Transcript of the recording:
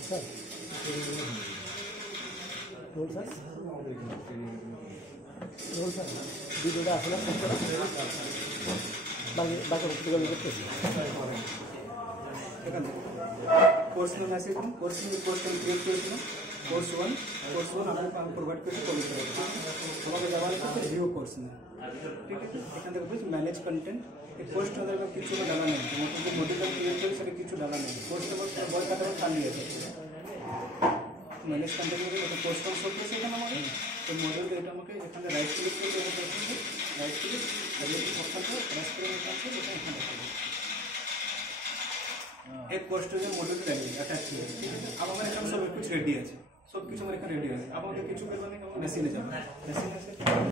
sir roll sir roll sir वीडियोটা আসলে বাকি পুরো করতেছি এখানে কোর্স में मैसेज कोर्स क्रिएट করেছিলাম कोर्स 1 आपको प्रोवाइड करके कॉल करेगा আমাকে যাওয়ার পরে ভিউ कोर्स में ठीक है এখান থেকে বুঝ मैनेज कंटेंट এই পোস্ট ওদের কিছু ডালা নেই তোমাকে মডিউল ক্রিয়েট করে সেটা কিছু ডালা নেই পোস্ট বয় কাটা খালি আছে मैनेज कंटेंट में এটা পোস্ট শো করছে এখানে আমাকে তো মডিউল এটা আমাকে এখানে রাইট ক্লিক করে দেবো রাইট ক্লিক আর এই অপশনটা প্রেস করে নিতে হবে এটা এখানে एक पोस्ट जो मॉड्यूल लगेगी अटैच किया ठीक है अब हमारे काम सब कुछ रेडी है सब कुछ हमारे रेडी है अब हमें कुछ करवाने का मशीन है